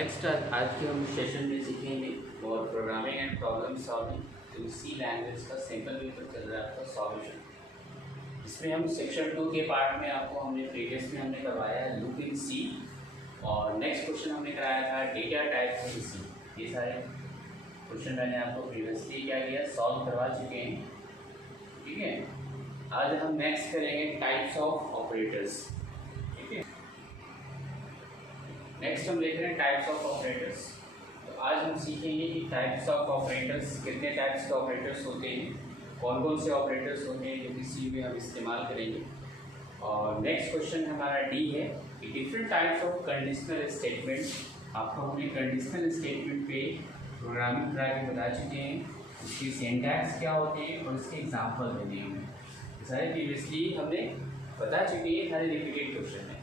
नेक्स्ट आज के हम सेशन में सीखेंगे और programming and problem solving to C language का सिंपल पेपर चल रहा है आपका सॉल्यूशन। इसमें हम सेक्शन 2 के पार्ट में आपको प्रीवियस में हमने करवाया है लूप इन सी, और नेक्स्ट क्वेश्चन हमने कराया था डेटा टाइप इन सी। ये सारे क्वेश्चन मैंने आपको प्रीवियसली क्या किया, सॉल्व करवा चुके हैं। ठीक है, आज हम नेक्स्ट करेंगे टाइप्स ऑफ ऑपरेटर्स। ठीक है, नेक्स्ट हम देख रहे हैं टाइप्स ऑफ ऑपरेटर्स। तो आज हम सीखेंगे कि टाइप्स ऑफ ऑपरेटर्स, कितने टाइप्स के ऑपरेटर्स होते हैं, कौन कौन से ऑपरेटर्स होते हैं जो किसी में हम इस्तेमाल करेंगे। और नेक्स्ट क्वेश्चन हमारा डी है कि different types of conditional statement. आपको हमने कंडीशनल स्टेटमेंट पे प्रोग्रामिंग करा के बता चुके हैं, उसकी सिंटैक्स क्या होते हैं और उसके एग्जाम्पल देने हैं। सारे प्रीवियसली हमने बता चुके हैं, सारे रिपीटेड क्वेश्चन है।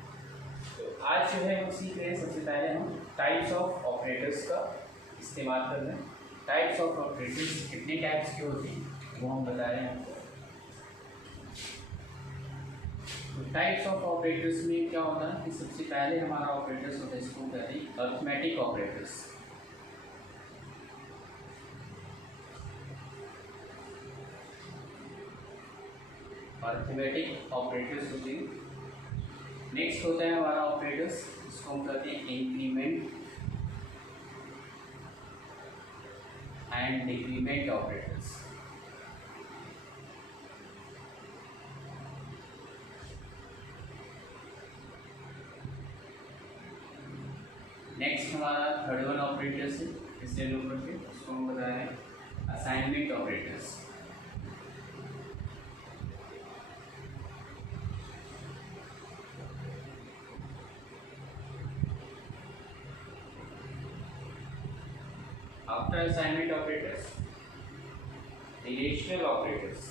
तो आज जो है हम सीख रहे हैं, सबसे पहले हम टाइप्स ऑफ ऑपरेटर्स का इस्तेमाल कर रहे हैं। टाइप्स ऑफ ऑपरेटर्स कितने टाइप्स के होते हैं वो हम बता रहे हैं आपको। तो टाइप्स ऑफ ऑपरेटर्स में क्या होता है कि सबसे पहले हमारा ऑपरेटर्स होता है, इसको कहते हैं अरिथमेटिक ऑपरेटर्स। अरिथमेटिक ऑपरेटर्स होते हैं। नेक्स्ट होता है हमारा ऑपरेटर्स, इसको हम कहते हैं increment and decrement operators. Next हमारा थर्ड वन ऑपरेटर्स है, इससे नंबर पे उसको हम बता रहे हैं assignment operators. After assignment operators, relational operators.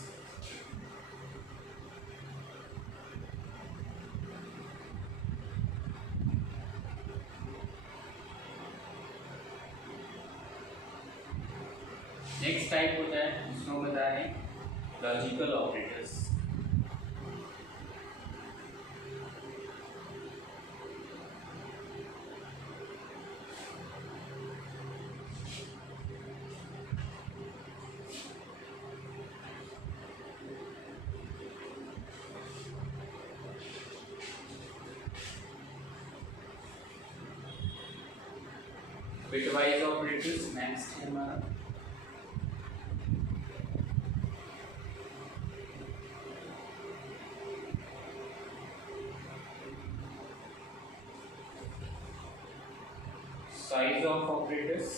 Next type होता है, जिसको बता रहे हैं logical operators. Bitwise operators next है हमारा। Size of operators.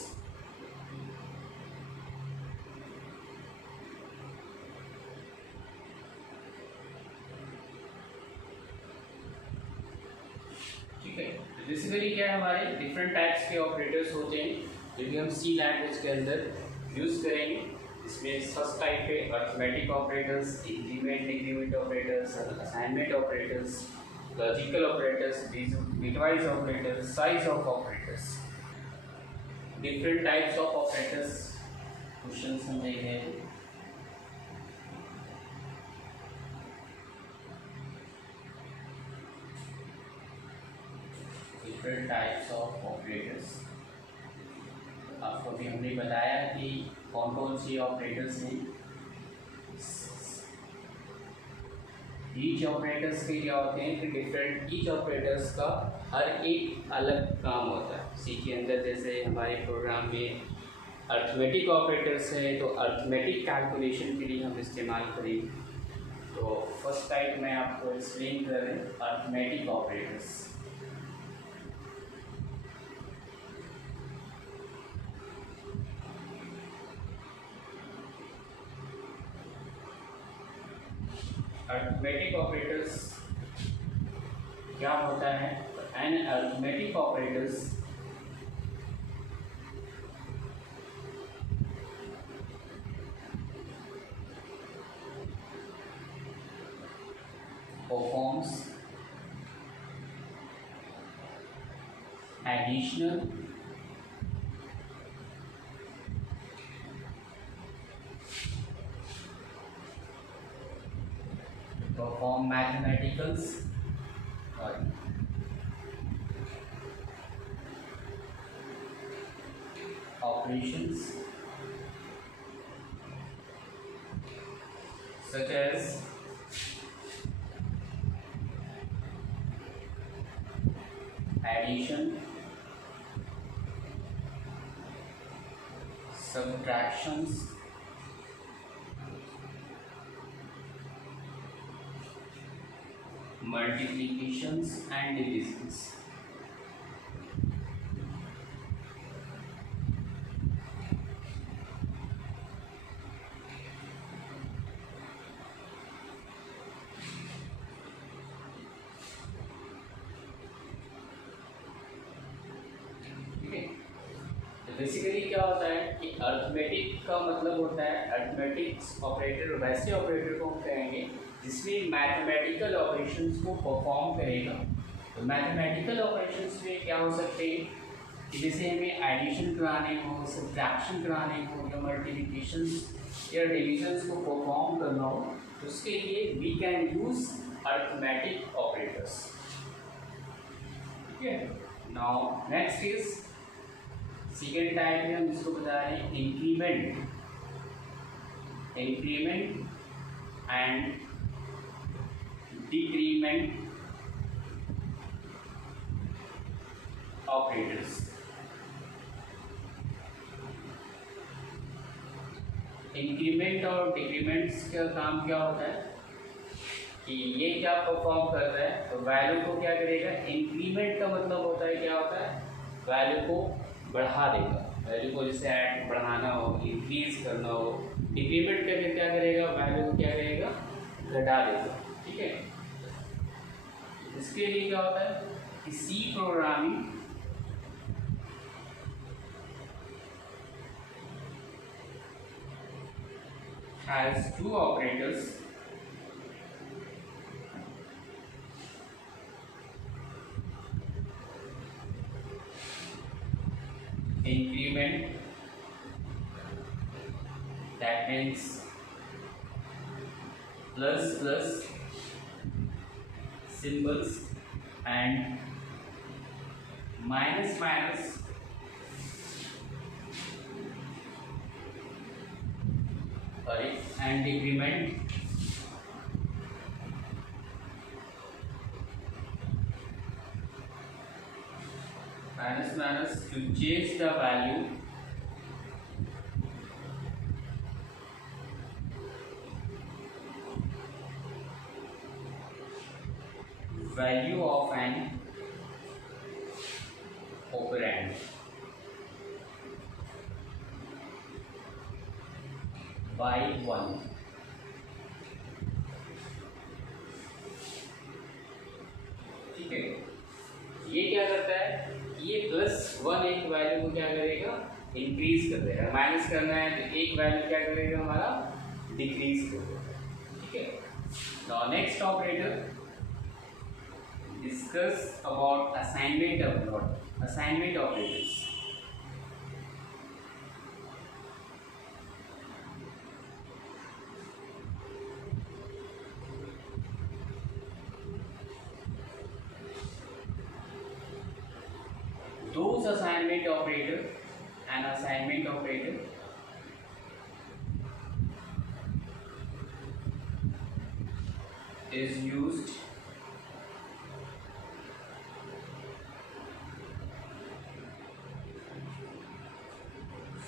ठीक है, बेसिकली क्या है, हमारे डिफरेंट टाइप्स के ऑपरेटर्स होते हैं जो कि हम सी लैंग्वेज के अंदर यूज़ करेंगे। इसमें फर्स्ट टाइप है arithmetic operators, increment decrement operators, assignment operators, logical operators, bitwise operators, size of operators. Different types of operators question हम देख रहे हैं। डिफरेंट टाइप्स ऑफ ऑपरेटर्स आपको भी हमने बताया कि कौन कौन सी ऑपरेटर्स हैं। ईच ऑपरेटर्स के क्या होते हैं कि डिफरेंट, ईच ऑपरेटर्स का हर एक अलग काम होता है सी के अंदर। जैसे हमारे प्रोग्राम में अरिथमेटिक ऑपरेटर्स हैं, तो अरिथमेटिक कैलकुलेशन के लिए हम इस्तेमाल करेंगे। तो फर्स्ट टाइप मैं आपको एक्सप्लेन कर रहे हैं अरिथमेटिक ऑपरेटर्स। अरिथमेटिक ऑपरेटर्स क्या होता है? An arithmetic operators performs additional perform mathematicals operations such as addition, subtractions, multiplications and divisions. Basically क्या होता है कि अर्थमेटिक का मतलब होता है, अर्थमेटिक्स ऑपरेटर वैसे ऑपरेटर को हम कहेंगे जिसमें मैथमेटिकल ऑपरेशंस को परफॉर्म करेगा। तो मैथमेटिकल ऑपरेशंस में क्या हो सकते हैं कि जैसे हमें एडिशन कराने हो, सब्ट्रैक्शन कराने हो या मल्टीप्लिकेशंस या डिविजन्स को परफॉर्म करना हो, तो उसके लिए we can use arithmetic operators. ठीक है, now next is second type में हम इसको बता रहे हैं increment and decrement operators. Increment और डिक्रीमेंट्स का काम क्या होता है कि ये क्या परफॉर्म कर रहा है, तो वैल्यू को क्या करेगा, इंक्रीमेंट का मतलब होता है क्या होता है, वैल्यू को बढ़ा देगा, वैल्यू को जैसे ऐड बढ़ाना हो, इंक्रीज करना हो। डिक्रीमेंट करके क्या करेगा, वैल्यू को क्या करेगा, घटा देगा। ठीक है, इसके लिए क्या होता है कि C programming has two operators increment, that means plus symbols, and minus and decrement minus to change the value of an operand by 1। ठीक है, ये क्या करता है, ये +1 एक वैल्यू को क्या करेगा, इंक्रीज कर देगा। माइनस करना है तो एक वैल्यू क्या करेगा, हमारा डिक्रीज कर देगा। ठीक है, now next operator discuss about assignment operators। Those assignment operator, an assignment operator is used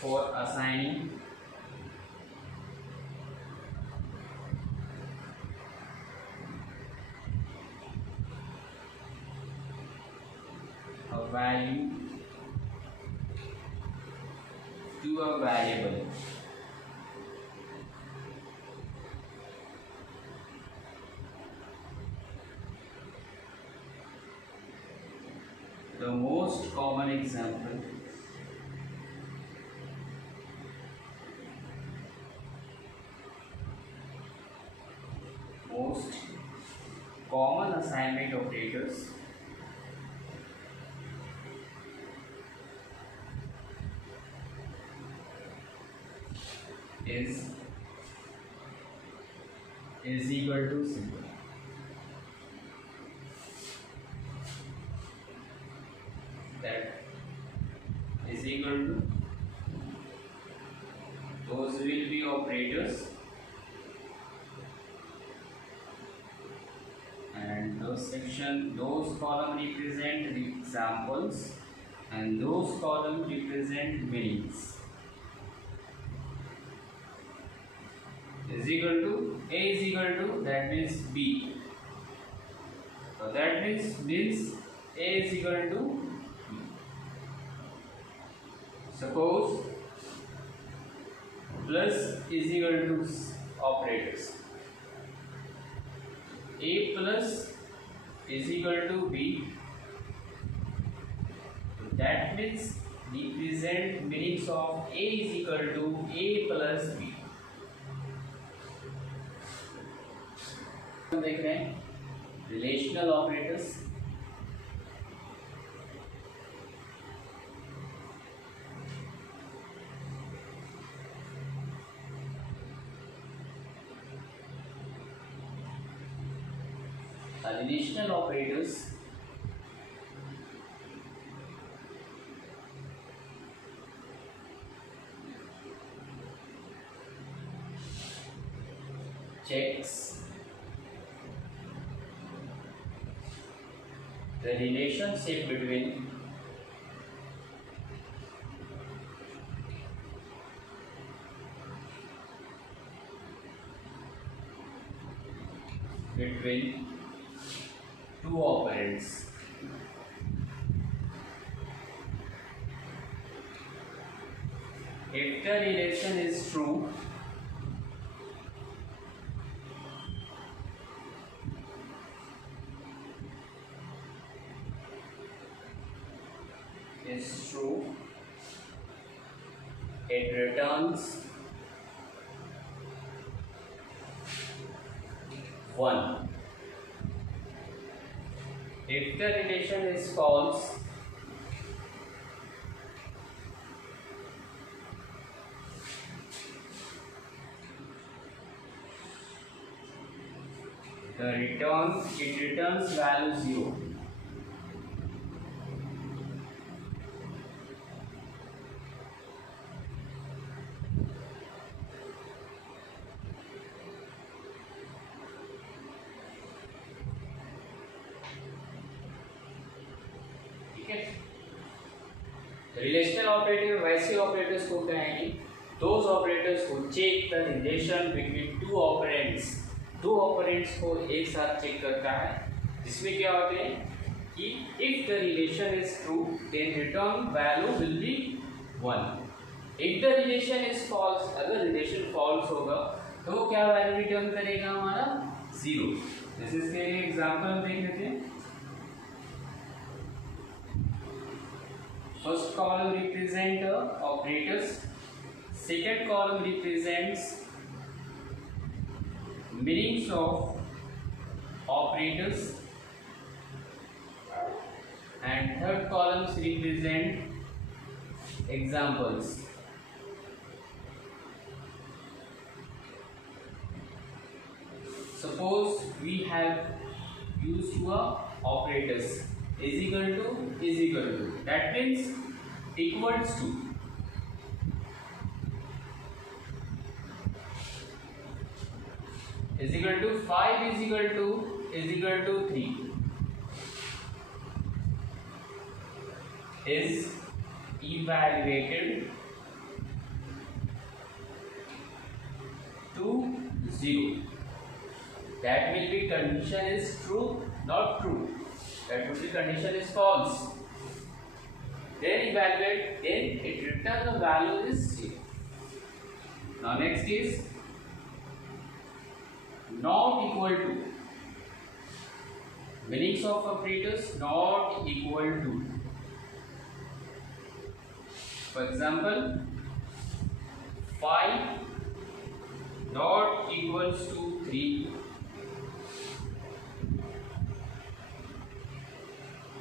for assigning a value to a variable. The most common example assignment operators is equal to symbol. That is equal to those will be operators, and those column represent the examples, and those column represent meanings. Is equal to A is equal to, that means B. So that means A is equal to B. Suppose plus is equal to operators. A plus is equal to B. So that means represent meanings of A is equal to A plus B. हम देख रहे हैं relational operators. Relational operators checks the relationship between two operands. If the relation is true, it returns 1. If the relation is false, it returns value 0. Relational operator वैसे operators को कहेंगे those operators को check the relation between two operands को एक साथ चेक करता है, जिसमें क्या होते हैं कि if the relation is true then return value will be 1. If the relation is false, अगर रिलेशन फॉल्स होगा तो क्या वैल्यू रिटर्न करेगा हमारा 0. जैसे इसके लिए एग्जांपल देख लेते हैं. First column represent operators, second column represents meanings of operators, and third columns represent examples. Suppose we have used two operators is equal to, that means equals to. Is equal to 5 is equal to 3 is evaluated to 0. That will be condition is true, not true. That would be condition is false. Then evaluate, then it return the value is 0. Now next is not equal to. Meanings of operators not equal to. For example, 5 not equals to 3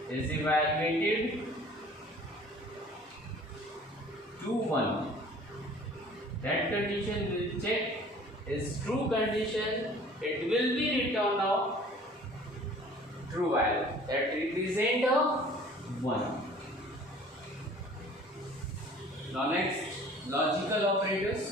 is evaluated to 1. That condition will check is true condition, it will be returned out true value that represent a 1. Now next, logical operators.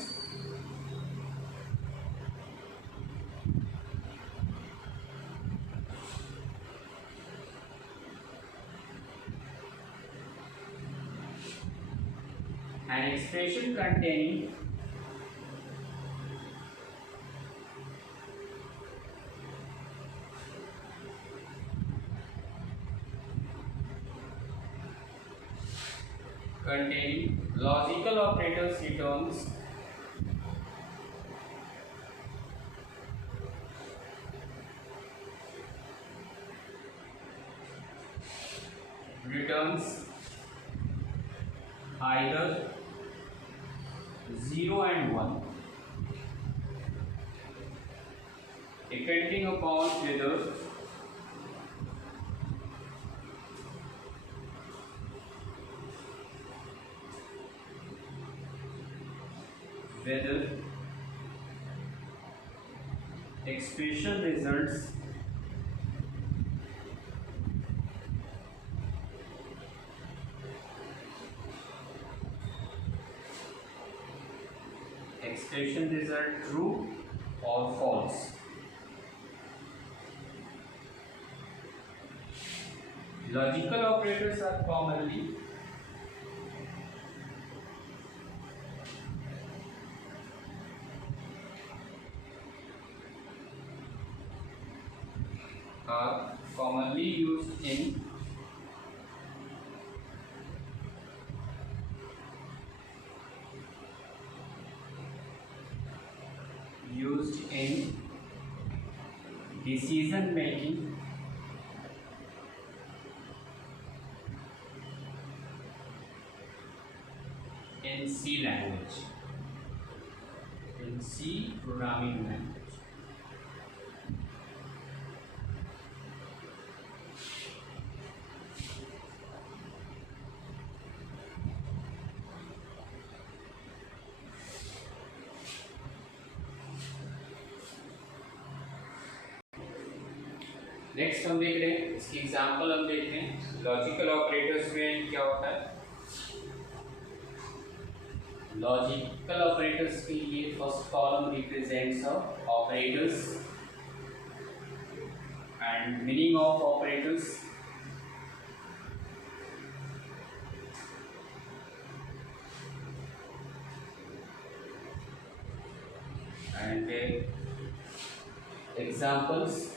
An expression containing logical operators returns either 0 and 1 depending upon whether expression results true or false. Logical operators are commonly used in decision making in C language, in C programming language. Next हम देख रहे हैं, इसकी एग्जांपल हम देख रहे हैं। Logical operators में क्या होता है? लॉजिकल ऑपरेटर्स के लिए first column represents operators and meaning of operators, and examples.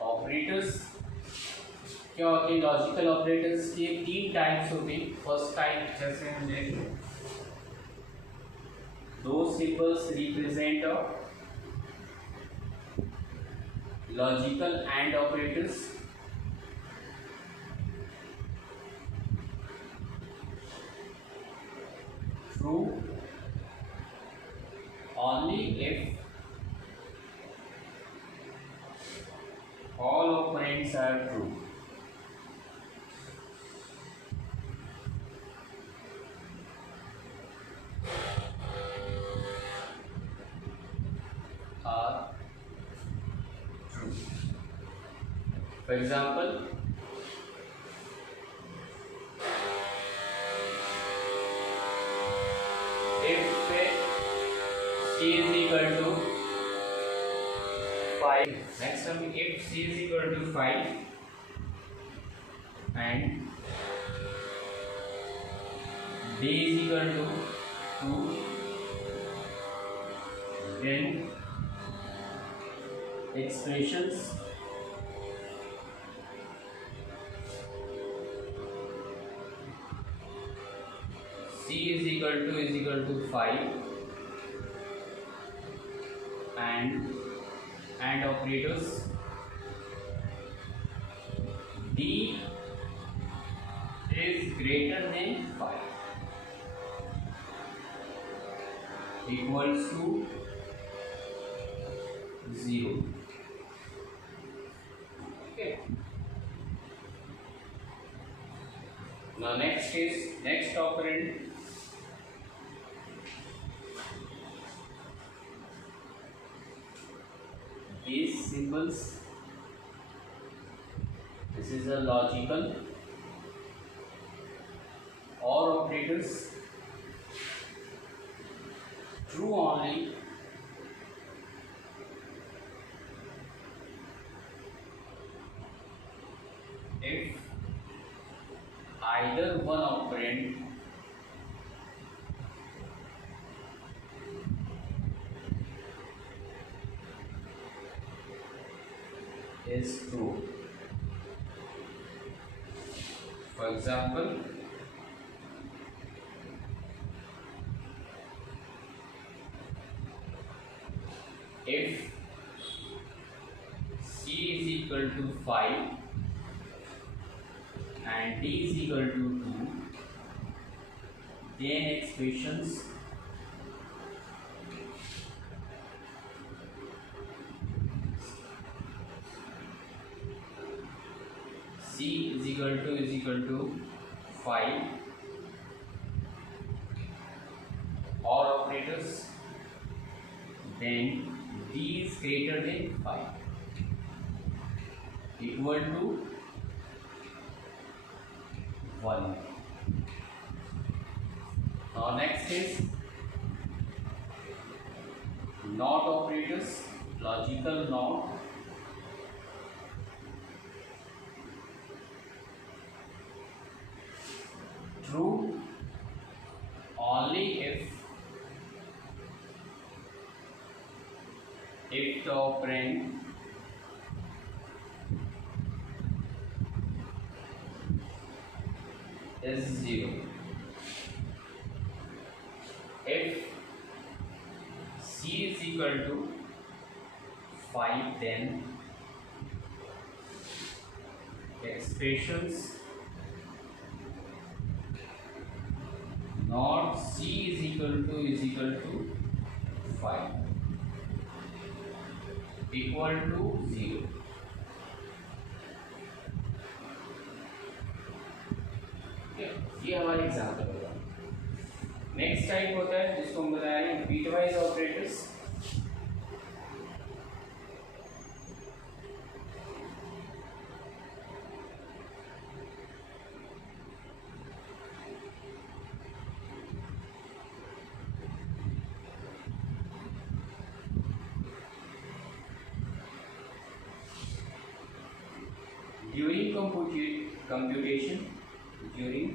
Operators क्या होते हैं? लॉजिकल ऑपरेटर्स के 3 टाइप्स होते हैं। फर्स्ट टाइप जैसे हम देखें, दो symbols represent logical and operators, true only if all operands are true. For example, if C is equal to 5, next one, if C is equal to 5 and D is equal to 2, then expressions C is equal to 5 and operators D is greater than 5 equals to 0. Okay. Now next operand. These symbols, this is a logical or operators, true only one operand is true. For example, if C is equal to 5 and D is equal to 2, then expressions C is equal to 5 or operators, then D is greater than 5 equal to 1. Now next is NOT operators, logical NOT. True only if the operand is 0. If C is equal to 5, then expressions not C is equal to 5 equal to 0. ये हमारा एग्जाम्पल होगा. Next type होता है जिसको हम बता रहे हैं बीटवाइज operators. During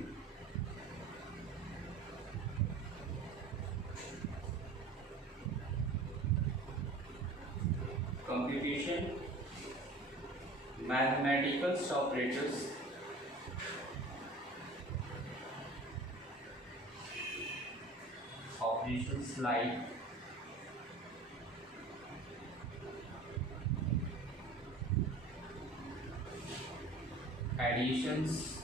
computation, mathematical operators operations like additions,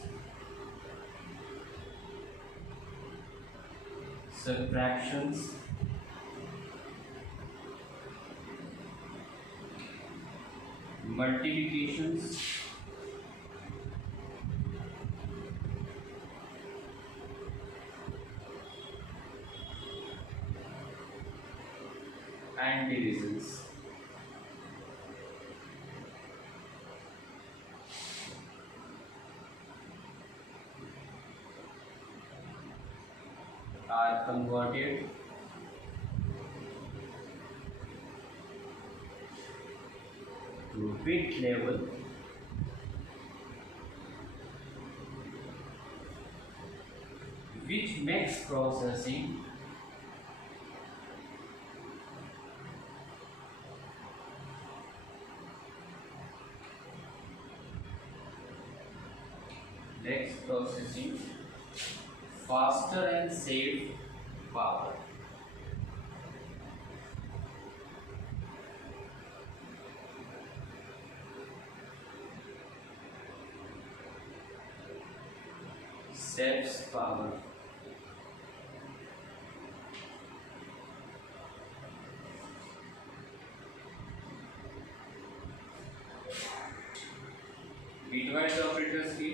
subtractions, multiplications, and divisions. Are converted to bit level which makes processing faster and save power. Saves power. Bitwise operators की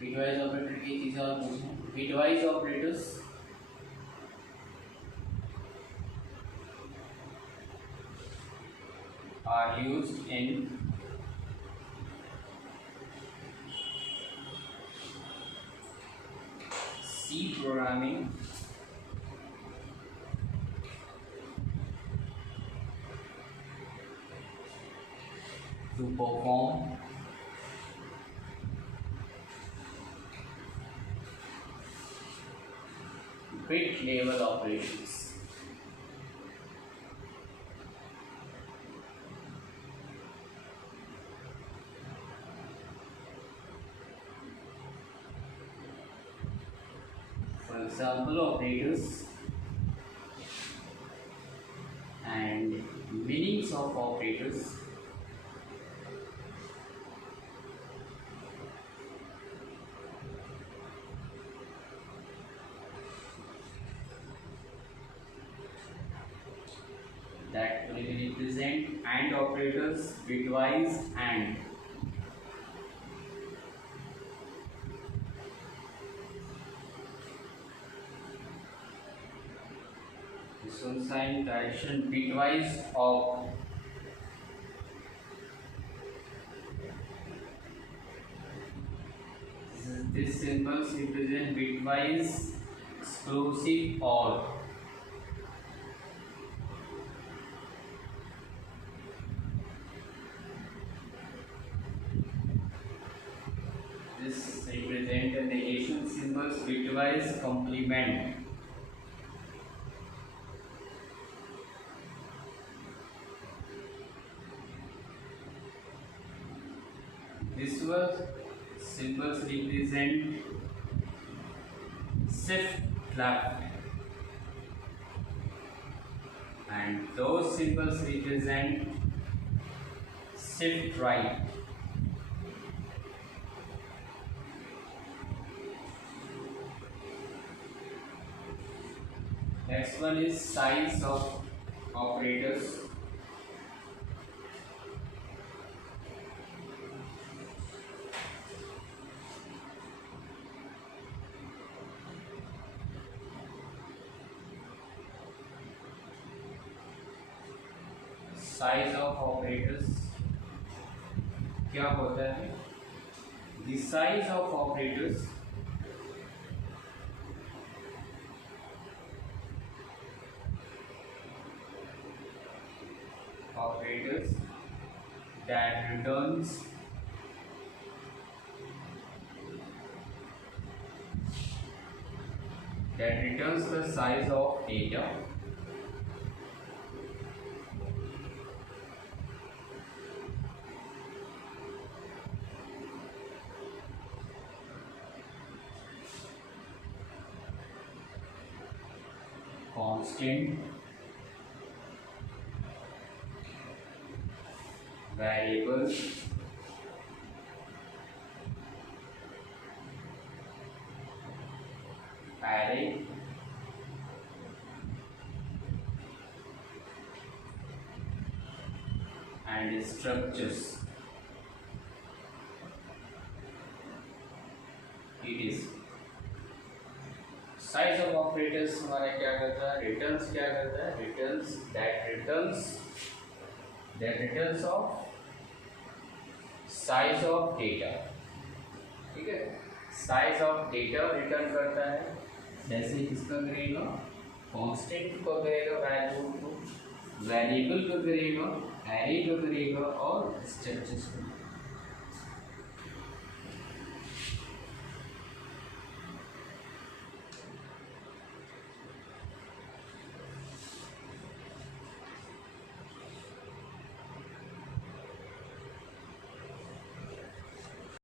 bitwise operator की चीजें और पूछें. Bitwise operators are used in C programming to perform bit level operations. For example, operators and meanings of operators. That will represent AND operators, bitwise AND. This one sign direction bitwise of. This symbols represent bitwise exclusive OR. This represent the negation symbols bitwise complement. This was symbols represent shift left, and those symbols represent shift right. Next one is size of operators. Size of operators क्या होता है? The size of operators that returns the size of data constant, variable, array, and structures. It is size of operators हमारा क्या करता है? रिटर्न्स क्या करता है? Returns of size of data. ठीक है, साइज ऑफ डेटा रिटर्न करता है. जैसे किसका करेगा? कांस्टेंट को करेगा, वैल्यू को, वेरिएबल को करेगा, एरे को करेगा और स्ट्रक्चर्स को.